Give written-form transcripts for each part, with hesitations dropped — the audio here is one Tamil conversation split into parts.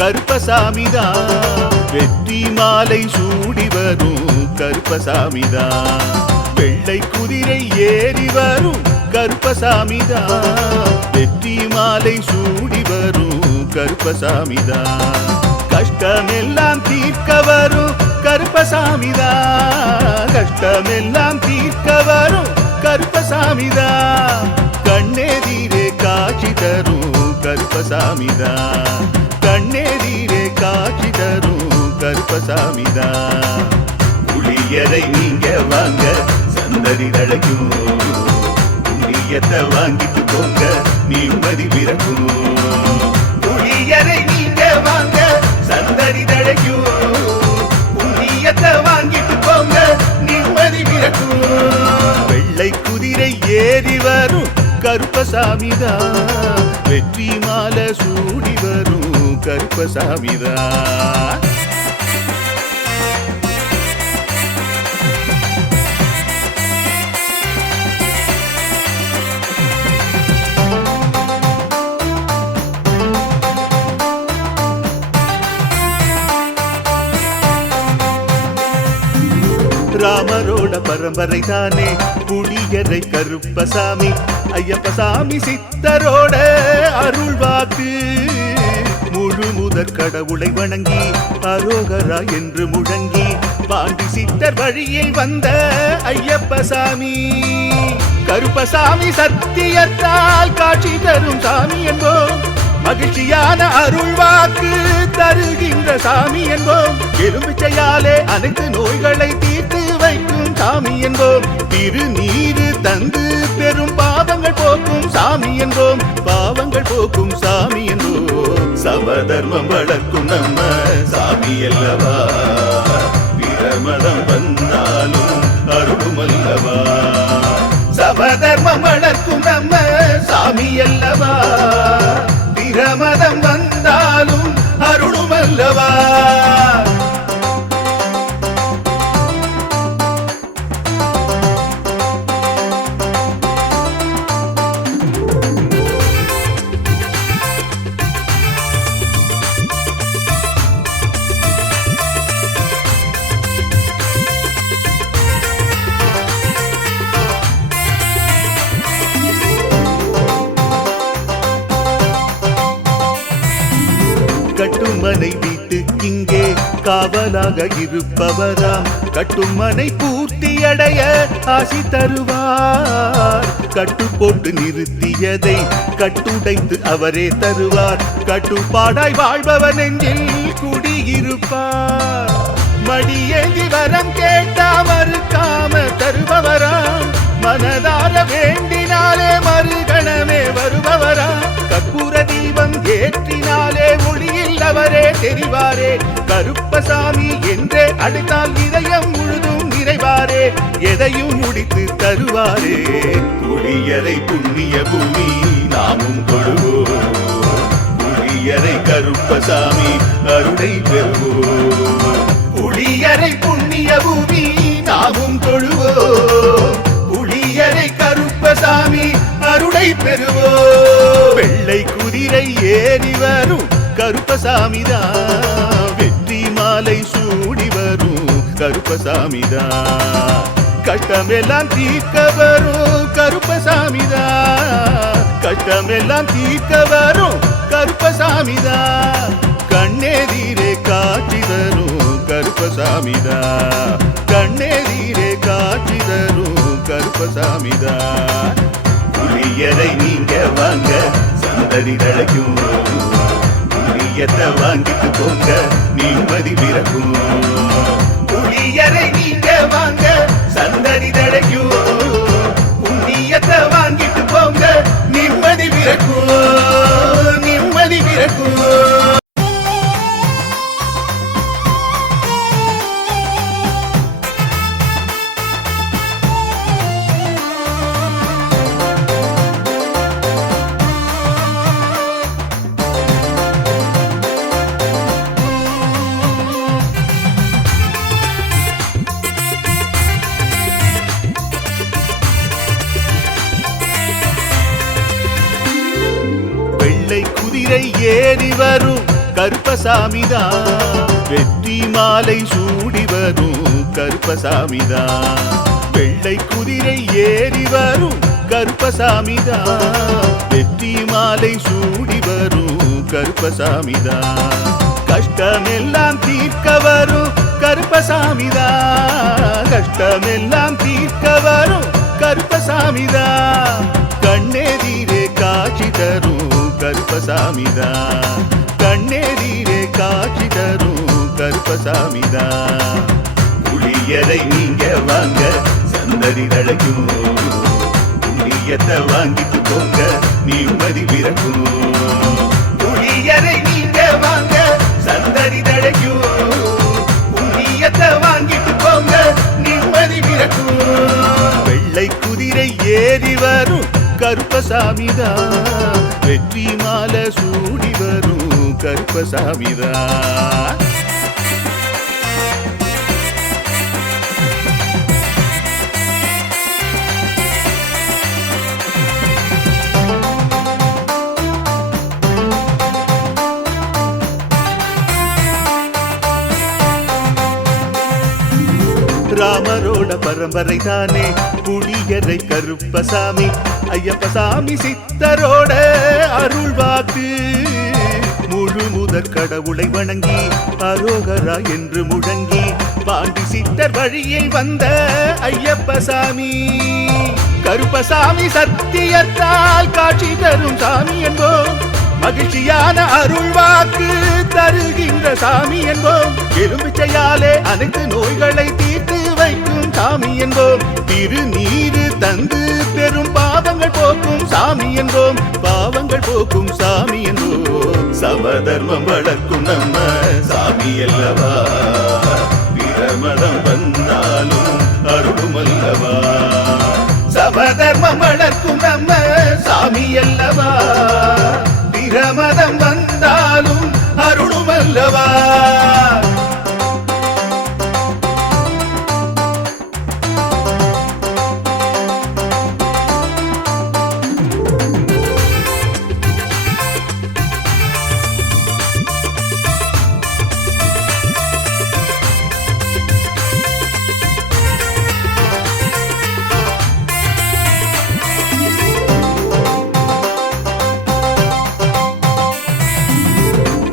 கருப்பசாமிதான். வெற்றி மாலை சூடி வரும் கருப்பசாமிதான். வெள்ளை குதிரை ஏறி வரும் கருப்பசாமிதான். வெற்றி மாலை சூடி வரும் கருப்பசாமிதான். கஷ்டமெல்லாம் தீர்க்க வரும் கருப்பசாமிதான். கஷ்டமெல்லாம் தீர்க்க வரும் கருப்பசாமிதான். கண்ணெதிரே காட்சி தரும் கருப்பசாமிதான். கண்ணெதிரே காட்சி தரும் கருப்பசாமிதான். புளியரை நீங்க வாங்க சந்ததி தழைக்கும். புளியத்தை வாங்கிட்டு போங்க நிம்மதி பிறக்கும். புளியரை நீங்க வாங்க சந்ததி தழைக்கும். புளியத்தை வாங்கிட்டு போங்க நிம்மதி பிறக்கும். வெள்ளை குதிரை ஏறி வரும் கருப்பசாமிதான். வெற்றி மாலை சூடி வரும் கருப்பசாமிதான். ராமரோட பரம்பரை தானே புளியரை கருப்பசாமி. ஐயப்பசாமி சித்தரோட அருள்வாக்கு. முழு முதற் கடவுளை வணங்கி அரோகரா என்று முழங்கி பாண்டி சித்தர் வழியில் வந்த ஐயப்பசாமி. கருப்பசாமி சத்தியத்தால் காட்சி தரும் சாமி என்போம். மகிழ்ச்சியான அருள்வாக்கு தருகின்ற சாமி என்போம். எலுமிச்சையாலே அனைத்து நோய்களை தீர்த்து வைக்கும் சாமி என்போம். திருநீரு தந்து பெரும் பாவங்கள் போக்கும் சாமி என்போம். பாவங்கள் போக்கும் சாமி என்போம். சமதர்மம் வளர்க்கும் நம்ம சாமி அல்லவா. பிரமதம் வந்தாலும் அருளும் அல்லவா. சமதர்மம் வளர்க்கும் நம்ம சாமி அல்லவா. பிரமதம் வந்தாலும் அருளும் அல்லவா. கட்டுமனை வீட்டுக்கிங்கே காவலாக இருப்பவராம். கட்டுமனை பூர்த்தியடைய ஆசி தருவார். கட்டு போட்டு நிறுத்தியதை கட்டுடைத்து அவரே தருவார். கட்டுப்பாடாய் வாழ்பவர் நெஞ்சில் குடியிருப்பார். மடியேந்தி வரம் கேட்டா மறுக்காம தருபவராம். மனதார வேண்டினாலே மறுகணமே வருபவராம். கற்பூர தீபம் ஏற்றினாலே ஒளியில் அவரே தெரிவாரே. கருப்பசாமி என்றே அழைத்தால் இதயம் முழுதும் நிறைவாரே. எதையும் முடித்து தருவாரே. புளியரை புண்ணிய பூமி நாமும் தொழுவோம். புளியரை கருப்பசாமி அருளை பெறுவோம். புளியரை புண்ணிய பூமி நாமும் தொழுவோம். புளியரை கருப்பசாமி அருளை பெறுவோம். வெள்ளை குதிரை ஏறி வரும் கருப்பசாமிதான். வெற்றி மாலை சூடி வரும் கருப்பசாமிதான். கஷ்டமெல்லாம் தீர்க்க வரும் கருப்பசாமிதான். கஷ்டமெல்லாம் தீர்க்க வரும் கருப்பசாமிதான். கண்ணெதிரே காட்சி தரும் கருப்பசாமிதான். கண்ணெதிரே காட்சி தரும் கருப்பசாமிதான். புளியரை நீங்க வாங்க சந்ததி தழைக்கும். புளியத்தை வாங்கிட்டு போங்க நிம்மதி பிறக்கும். புளியரை நீங்க வாங்க சந்ததி தழைக்கும். புண்ணியத்தை வாங்கிட்டு போங்க நிம்மதி பிறக்கும். நிம்மதி பிறக்கும். ஏறி வரும் கருப்பசாமிதான். வெற்றி மாலை சூடி வரும் கருப்பசாமிதான். வெள்ளை குதிரை ஏறி வரும் கருப்பசாமிதான். வெற்றி மாலை சூடி வரும் கருப்பசாமிதான். கஷ்டமெல்லாம் தீர்க்க வரும் கருப்பசாமிதான். கஷ்டமெல்லாம் தீர்க்க வரும் கருப்பசாமிதான். கண்ணெதிரே காட்சி தரும் கருப்பசாமிதான். கண்ணெதிரே காட்சி தரும் கருப்பசாமிதான். புளியரை நீங்க வாங்க சந்ததி தழைக்கும். புண்ணியத்தை வாங்கிட்டு போங்க நிம்மதி பிறக்கும். புளியரை நீங்க வாங்க சந்ததி தழைக்கும். புண்ணியத்தை வாங்கிட்டு போங்க நிம்மதி பிறக்கும். வெள்ளை குதிரை ஏறி வரும் கருப்பசாமிதான். வெற்றி மாலை சூடி வரும் கருப்பசாமிதான். ராமரோட பரம்பரை தானே புளியரை கருப்பசாமி. ஐயப்பசாமி சித்தரோட அருள்வாக்கு. முழு முதற் கடவுளை வணங்கி அரோகரா என்று முழங்கி பாண்டி சித்தர் வழியை வந்த ஐயப்பசாமி. கருப்பசாமி சத்தியத்தால் காட்சி தரும் சாமி என்போம். மகிழ்ச்சியான அருள்வாக்கு தருகின்ற சாமி என்போம். எலும்பிச்சையாலே அனைத்து நோய்களை தீர்த்து வைக்கும் சாமி என்போம். திருநீரு தந்து பெரும் பாவங்கள் போக்கும் சாமி என்போம். பாவங்கள் போக்கும் சாமி என்போம். சமதர்மம் வளர்க்கும் நம்ம சாமி அல்லவா. பிரமதம் வந்தாலும் அருளும் அல்லவா. சமதர்மம் வளர்க்கும் நம்ம சாமி அல்லவா. பிரமதம் வந்தாலும் அருளும் அல்லவா.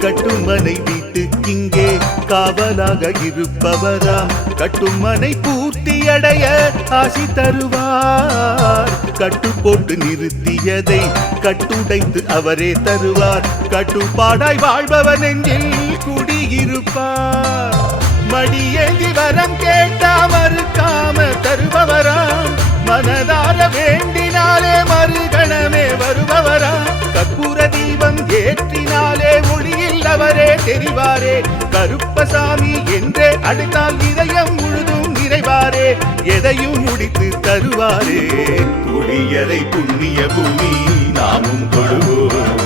கட்டுமனை வீட்டுக்கிங்கே காவலாக இருப்பவராம். கட்டுமனை பூர்த்தி அடைய ஆசி தருவார். கட்டு போட்டு நிறுத்தியதை கட்டுடைத்து அவரே தருவார். கட்டுப்பாடாய் வாழ்பவன் நெஞ்சில் குடியிருப்பார். மடியேந்தி வரம் கேட்டா மறுக்காம தருபவராம். மனதார வேண்டினாலே மறுகணமே வருபவராம். கற்பூர தீபம் ஏற்றினாலே ஒளியில் அவரே தெரிவாரே. கருப்பசாமி என்றே அழைத்தால் இதயம் முழுதும் நிறைவாரே. எதையும் முடித்து தருவாரே. புளியரை புண்ணிய பூமி நாமும் தொழுவோம்.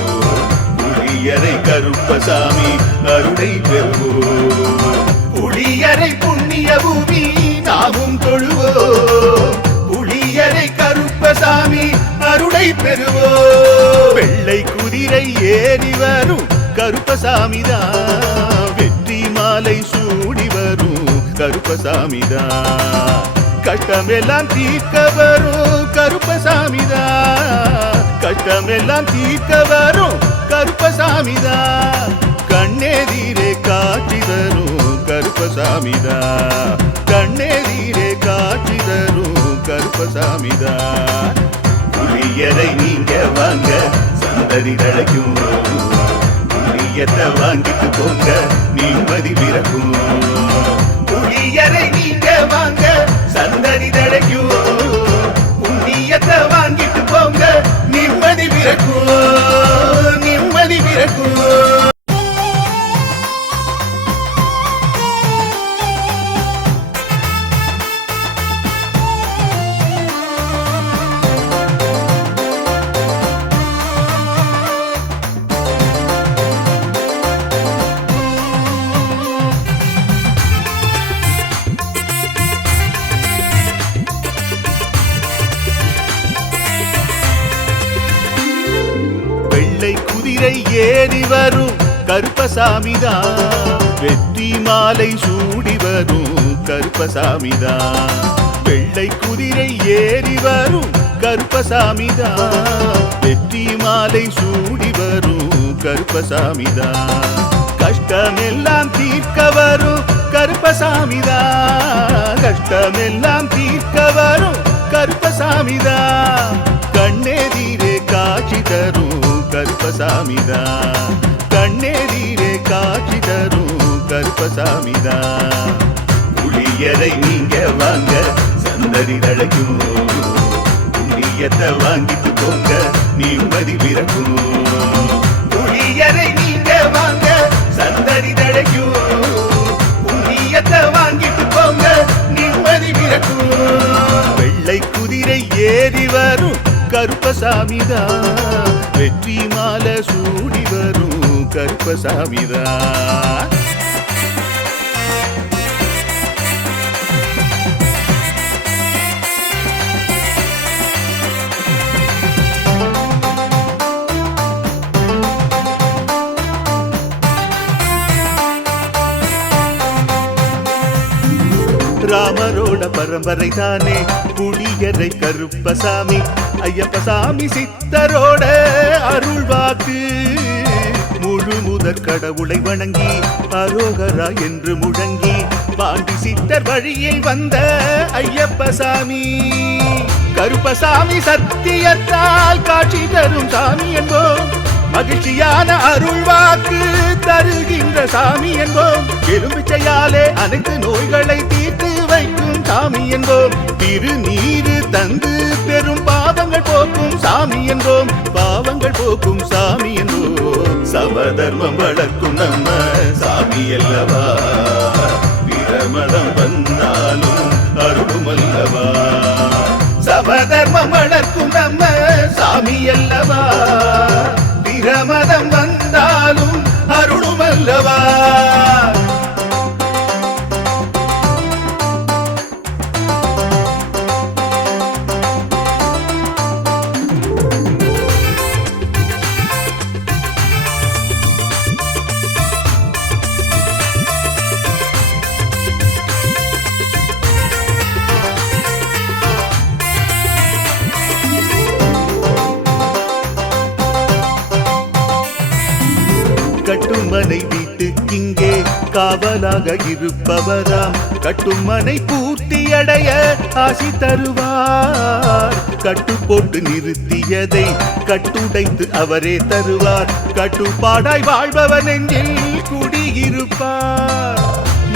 புளியரை கருப்பசாமி அருளை பெறுவோம். புளியரை புண்ணிய பூமி நாமும் தொழுவோம். புளியரை கருப்பசாமி அருளை பெறுவோம். வெள்ளை குதிரை ஏறி வரும் கருப்பசாமிதான். வெற்றி மாலை சூடி வரும் கருப்பசாமிதான். கஷ்டமெல்லாம் தீர்க்க வரும் கருப்பசாமிதான். கஷ்டமெல்லாம் தீர்க்க வரும் கருப்பசாமிதான். கண்ணெதிரே காட்சி தரும் கருப்பசாமிதான். கண்ணெதிரே காட்சி தரும் கருப்பசாமிதான். புளியரை நீங்க வாங்க சந்ததி தழைக்கும். புளியத்தை வாங்கிட்டு போங்க நிம்மதி பிறக்கும். புளியரை நீங்க வாங்க சந்ததி தழைக்கும். புண்ணியத்தை வாங்கிட்டு போங்க நிம்மதி பிறக்கும். நிம்மதி பிறக்கும். ஏறி வரும் கருப்பசாமிதான். வெற்றி மாலை சூடி வரும் கருப்பசாமிதான். வெள்ளை குதிரை ஏறி வரும் கருப்பசாமிதான். வெற்றி மாலை சூடி வரும் கருப்பசாமிதான். கஷ்டமெல்லாம் தீர்க்க வரும் கருப்பசாமிதான். கஷ்டமெல்லாம் தீர்க்க வரும் கருப்பசாமிதான். கண்ணெதிரே காட்சி தரும் கருப்பசாமிதான். கண்ணெதிரே காட்சி தரும் கருப்பசாமிதான். புளியரை நீங்க வாங்க சந்ததி தழைக்கும். புண்ணியத்தை வாங்கிட்டு போங்க நிம்மதி பிறக்கும். புளியரை நீங்க வாங்க சந்ததி தழைக்கும். புண்ணியத்தை வாங்கிட்டு போங்க நிம்மதி பிறக்கும். வெள்ளை குதிரை ஏறி வரும் கருப்பசாமிதான். வெற்றி மாலை சூடி வரும் கருப்பசாமிதான். ராமரோட பரம்பரை தானே புளியரை கருப்பசாமி. ஐயப்பசாமி சித்தரோட அருள்வாக்கு. முழு முதற் கடவுளை வணங்கி அரோகரா என்று முழங்கி பாண்டி சித்தர் வழியில் வந்த ஐயப்பசாமி. கருப்பசாமி சத்தியத்தால் காட்சி தரும் சாமி என்போம். மகிழ்ச்சியான அருள்வாக்கு தருகின்ற சாமி என்போம். எலும்பிச்சையாலே அனைத்து நோய்களை தீர்த்து வைக்கும் சாமி என்போம். திருநீரு தந்து பெரும் பாவங்கள் போக்கும் சாமி என்போம். பாவங்கள் போக்கும் சாமி என்போம். சமதர்மம் வளர்க்கும் நம்ம சாமி அல்லவா. பிரமதம் வந்தாலும் அருளும் அல்லவா. சமதர்மம் வளர்க்கும் நம்ம சாமி அல்லவா. பிரமதம் வந்தாலும் அருளும் அல்லவா. கட்டுமனை வீட்டுக்கிங்கே காவலாக இருப்பவராம். கட்டுமனை பூர்த்தியடைய ஆசி தருவார். கட்டு போட்டு நிறுத்தியதை கட்டுடைத்து அவரே தருவார். கட்டுப்பாடாய் வாழ்பவன் நெஞ்சில் குடியிருப்பார்.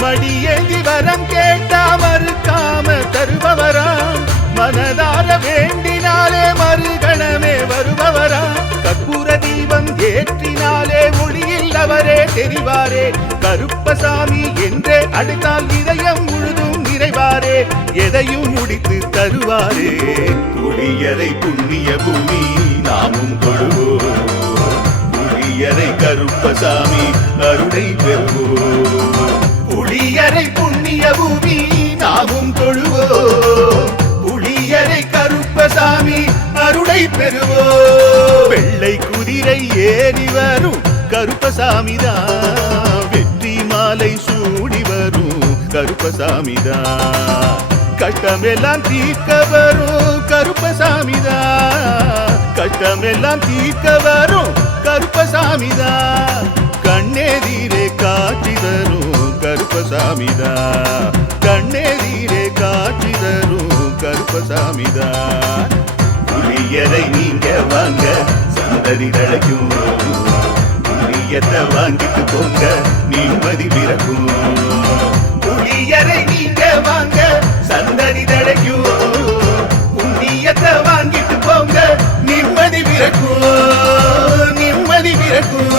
மடியேந்தி வரம் கேட்டா மறுக்காம தருபவராம். மனதார வேண்டினாலே மறுகணமே வருபவராம். கற்பூர தீபம் ஏற்றினாலே ஒளியில் அவரே தெரிவாரே. கருப்பசாமி என்றே அழைத்தால் இதயம் முழுதும் நிறைவாரே. எதையும் முடித்து தருவாரே. புளியரை புண்ணிய பூமி நாமும் தொழுவோம். புளியரை கருப்பசாமி அருளை பெறுவோம். புளியரை புண்ணிய பூமி நாமும் தொழுவோம். புளியரை கருப்பசாமி அருளை பெறுவோம். வெள்ளை குதிரை ஏறி வரும் கருப்பசாமிதான். வெற்றி மாலை சூடி வரும் கருப்பசாமிதான். கஷ்டமெல்லாம் தீர்க்க வரும் கருப்பசாமிதான். கஷ்டமெல்லாம் தீர்க்க வரும் கருப்பசாமிதான். கண்ணெதிரே காட்சி தரும் கருப்பசாமிதான். கண்ணெதிரே காட்சி தரும் கருப்பசாமிதான். புளியரை நீங்க வாங்க சந்ததி தழைக்கும். புளியத்தை வாங்கிட்டு போங்க நிம்மதி பிறக்கும். புளியரை நீங்க வாங்க சந்ததி தழைக்கும். புண்ணியத்தை வாங்கிட்டு போங்க நிம்மதி பிறக்கும். நிம்மதி பிறக்கும்.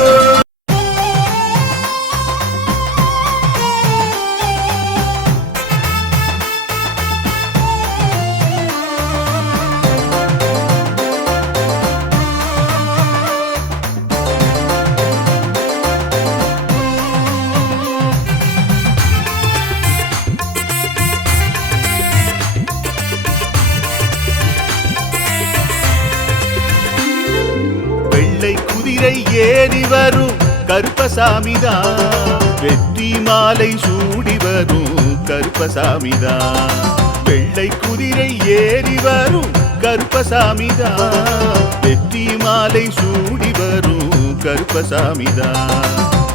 ஏறி வரும் கருப்பசாமிதான். வெற்றி மாலை சூடி வரும் கருப்பசாமிதான். வெள்ளை குதிரை ஏறி வரும் கருப்பசாமிதான். வெற்றி மாலை சூடி வரும் கருப்பசாமிதான்.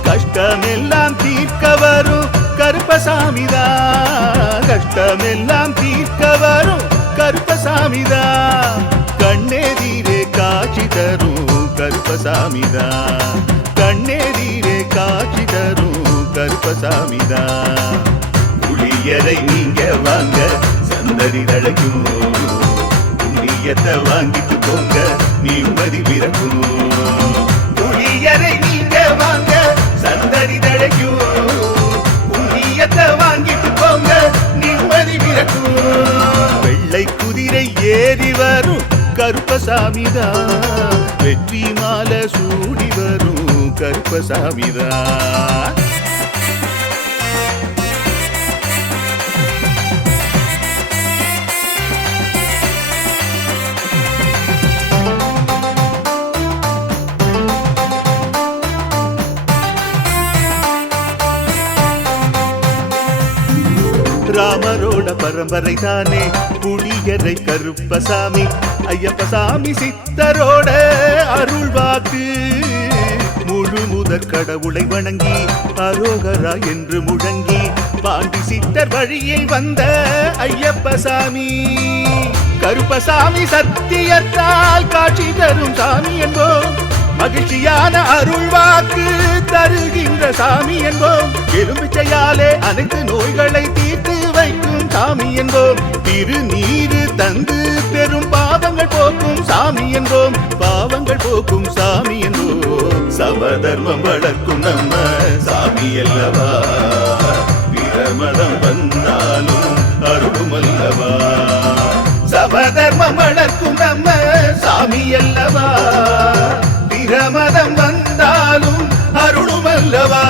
கஷ்டமெல்லாம் தீர்க்க வரும் கருப்பசாமிதான். கஷ்டமெல்லாம் தீர்க்க வரும் கருப்பசாமிதான். கண்ணெதிரே காட்சி தரும் கருப்பசாமிதான். கண்ணெதிரே காட்சி தரும் கருப்பசாமிதான். புளியரை நீங்க வாங்க சந்ததி தழைக்கும். புண்ணியத்தை வாங்கிட்டு போங்க நிம்மதி பிறக்கும். புளியரை நீங்க வாங்க சந்ததி தழைக்கும். புண்ணியத்தை வாங்கிட்டு போங்க நிம்மதி பிறக்கும். வெள்ளை குதிரை ஏறி வரும் கருப்பசாமிதான். வெற்றி மாலை சூடி வரும் கருப்பசாமிதான். ராமரோட பரம்பரை தானே புளியரை கருப்பசாமி. ஐயப்பசாமி சித்தரோட அருள் வாக்கு. முழு முதற் கடவுளை வணங்கி அரோகரா என்று முழங்கி பாண்டி சித்தர் வழியில் வந்த ஐயப்பசாமி. கருப்பசாமி சத்தியத்தால் காட்சி தரும் சாமி என்போம். மகிழ்ச்சியான அருள் வாக்கு தருகின்ற சாமி என்போம். எலுமிச்சையாலே அனைத்து நோய்களை தீர்த்து வைக்கும் சாமி என்போம். திருநீரு தந்து பெரும் பாவங்கள் போக்கும் சாமி என்போம். பாவங்கள் போக்கும் சாமி என்போம். சமதர்மம் வளர்க்கும் நம்ம சாமி அல்லவா. பிரமதம் வந்தாலும் அருளும் அல்லவா. சமதர்மம் வளர்க்கும் நம்ம சாமி அல்லவா. பிரமதம் வந்தாலும் அருளும் அல்லவா.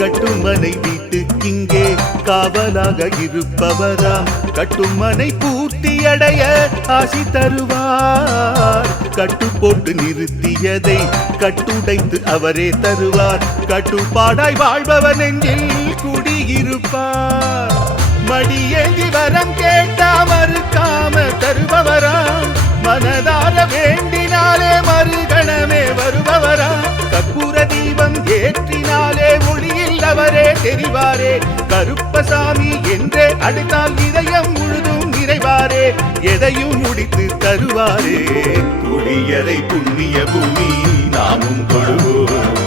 கட்டுமனை வீட்டுக்கிங்கே காவலாக இருப்பவராம். கட்டுமனை பூர்த்தியடைய ஆசி தருவார். கட்டு போட்டு நிறுத்தியதை கட்டுடைத்து அவரே தருவார். கட்டுப்பாடாய் வாழ்பவன் நெஞ்சில் குடியிருப்பார். மடியேந்தி வரம் கேட்டா மறுக்காம தருபவராம். மனதார வேண்டினாலே மறுகணமே வருபவராம். கற்பூர தீபம் ஏற்றினாலே ஒளியில் அவரே தெரிவாரே. கருப்பசாமி என்றே அழைத்தால் இதயம் முழுதும் நிறைவாரே. எதையும் முடித்து தருவாரே. புளியரை புண்ணிய பூமி நாமும் தொழுவோம்.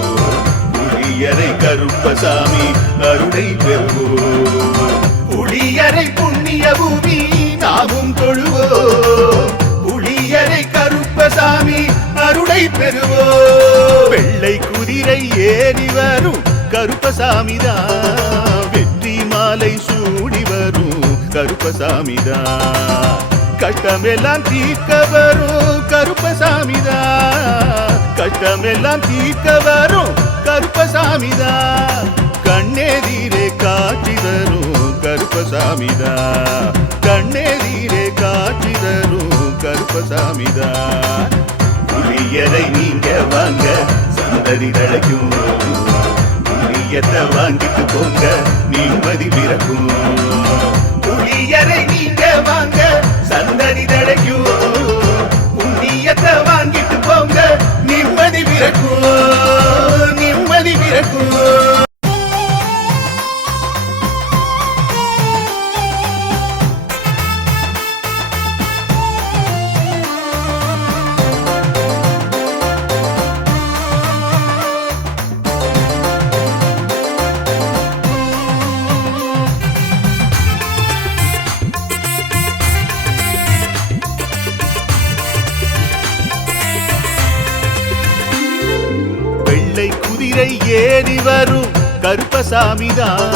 புளியரை கருப்பசாமி அருளை பெறுவோம். புளியரை புண்ணிய பூமி நாமும் தொழுவோம். புளியரை கருப்பசாமி அருளை பெறுவோம். வெள்ளை குதிரை ஏறி வரும் கருப்பசாமிதான். வெற்றி மாலை சூடி வரும் கருப்பசாமிதான். கஷ்டமெல்லாம் தீர்க்க வரும் கருப்பசாமிதான். கஷ்டமெல்லாம் தீர்க்க வரும் கருப்பசாமிதான். கண்ணெதிரே காட்சி தரும் கருப்பசாமிதான். கண்ணெதிரே காட்சி தரும் கருப்பசாமிதான். புளியரை நீங்க வாங்க சந்ததி தழைக்கும். புளியத்தை வாங்கிட்டு போங்க நிம்மதி பிறக்கும். புளியரை நீங்க வாங்க சந்ததி தழைக்கும். புண்ணியத்தை வாங்கிட்டு போங்க நிம்மதி பிறக்கும். நிம்மதி பிறக்கும். ஏறி வரும் கருப்பசாமிதான்.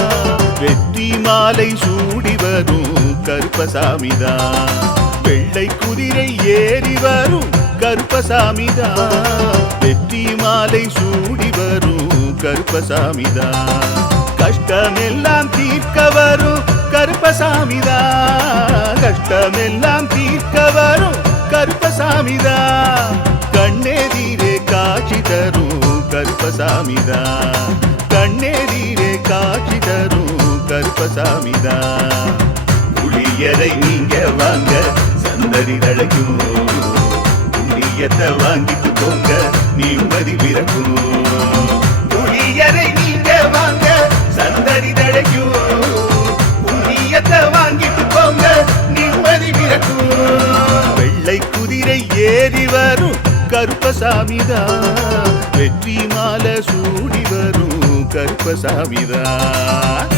வெற்றி மாலை சூடி வரும் கருப்பசாமிதான். வெள்ளை குதிரை ஏறி வரும் கருப்பசாமிதான். வெற்றி மாலை சூடி வரும் கருப்பசாமிதான். கஷ்டமெல்லாம் தீர்க்க வரும் கருப்பசாமிதான். கஷ்டமெல்லாம் தீர்க்க வரும் கருப்பசாமிதான். கண்ணெதிரே காட்சி தரும் கருப்பசாமிதான். கண்ணெதிரே காட்சி தரும் கருப்பசாமிதான். புளியரை நீங்க வாங்க சந்ததி தழைக்கும். புண்ணியத்தை வாங்கிட்டு போங்க நிம்மதி பிறக்கும். புளியரை நீங்க வாங்க சந்ததி தழைக்கும். புண்ணியத்தை வாங்கிட்டு போங்க நிம்மதி பிறக்கும். வெள்ளை குதிரை ஏறி வரும் கருப்பசாமிதான். வெற்றி மாலை சூடி வரும் கருப்பசாமிதான்.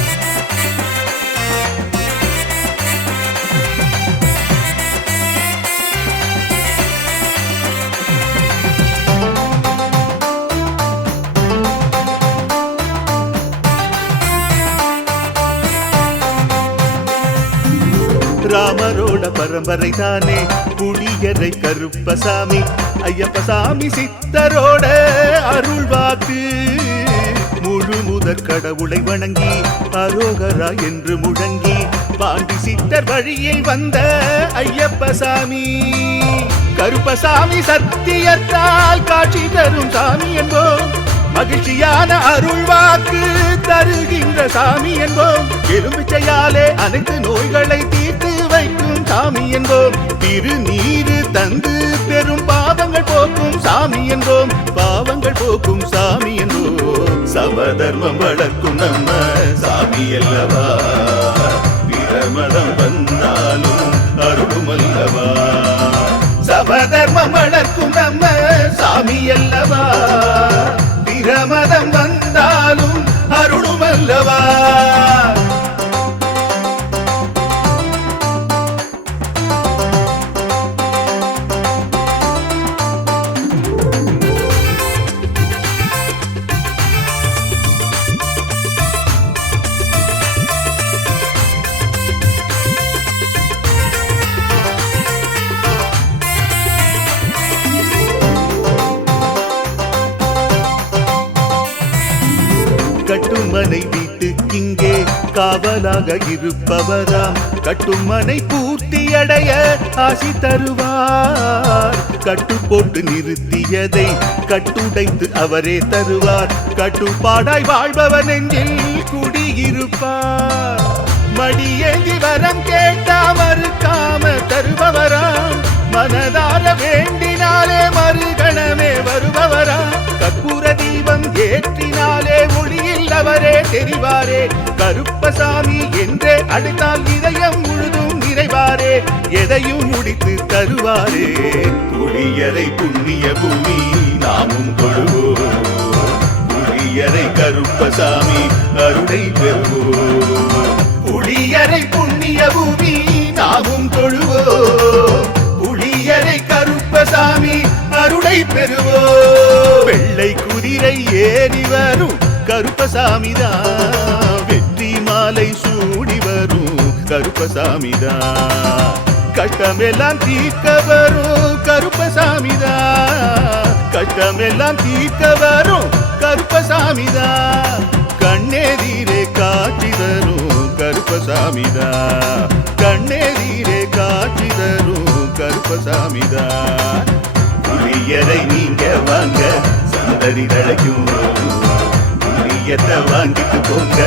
ராமரோட பரம்பரை தானே புளியரை கருப்பசாமி. ஐயப்பசாமி சித்தரோட அருள் வாக்கு. முழு முதற் கடவுளை வணங்கி அரோகரா என்று முழங்கி பாண்டி சித்தர் வழியில் வந்த ஐயப்பசாமி. கருப்பசாமி சத்தியத்தால் காட்சி தரும் சாமி என்போம். மகிழ்ச்சியான அருள் வாக்கு தருகின்ற சாமி என்போம். எலுமிச்சையாலே அனைத்து நோய்களை தீர்த்து வைக்கும் சாமி என்போம். திருநீரு தந்து பெரும் பாவங்கள் போக்கும் சாமி என்போம். பாவங்கள் போக்கும் சாமி என்போம். சமதர்மம் வளர்க்கும் நம்ம சாமி அல்லவா. பிரமதம் வந்தாலும் அருளும் அல்லவா. சமதர்மம் வளர்க்கும் நம்ம சாமி அல்லவா. பிரமதம் வந்தாலும் அருளும் அல்லவா. கட்டுமனை வீட்டுக்கிங்கே காவலாக இருப்பவராம். கட்டுமனை பூர்த்தியடைய ஆசி தருவார். கட்டு போட்டு நிறுத்தியதை கட்டுடைத்து அவரே தருவார். கட்டுப்பாடாய் வாழ்பவன் நெஞ்சில் குடியிருப்பார். மடியேந்தி வரம் கேட்டா மறுக்காம தருபவராம். மனதார வேண்டினாலே மறுகணமே வருபவராம். கற்பூர தீபம் ஏற்றினாலே ஒளியில் அவரே தெரிவாரே. கருப்பசாமி என்றே அழைத்தால் இதயம் முழுதும் நிறைவாரே. எதையும் முடித்து தருவாரே. புளியரை புண்ணிய பூமி நாமும் தொழுவோம். புளியரை கருப்பசாமி அருளை பெறுவோம். புளியரை புண்ணிய பூமி நாமும் தொழுவோம். புளியரை கருப்பசாமி அருளை பெறுவோம். வெள்ளை குதிரை ஏறி வரும் கருப்பசாமிதான். வெற்றி மாலை சூடி வரும் கருப்பசாமிதான். கஷ்டமெல்லாம் தீர்க்க வரும் கருப்பசாமிதான். கஷ்டமெல்லாம் தீர்க்க வரும் கருப்பசாமிதான். கண்ணெதிரே காட்சி தரும் கருப்பசாமிதான். கண்ணெதிரே காட்சி தரும் கருப்பசாமிதான். புளியரை நீங்க வாங்க சந்ததி தழைக்கும். புளியத்தை வாங்கிட்டு போங்க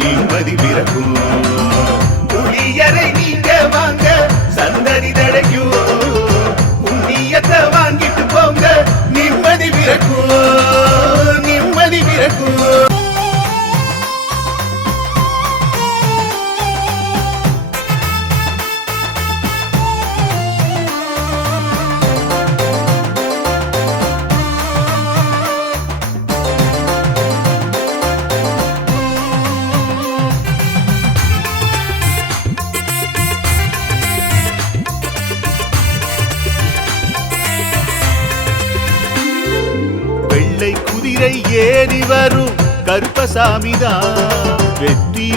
நிம்மதி பிறக்கும். புளியரை நீங்க வாங்க சந்ததி தழைக்கும். புண்ணியத்தை வாங்கிட்டு போங்க நிம்மதி பிறக்கும். நிம்மதி பிறக்கும். குதிரை ஏறி வரும் கருப்பசாமிதான் வெற்றி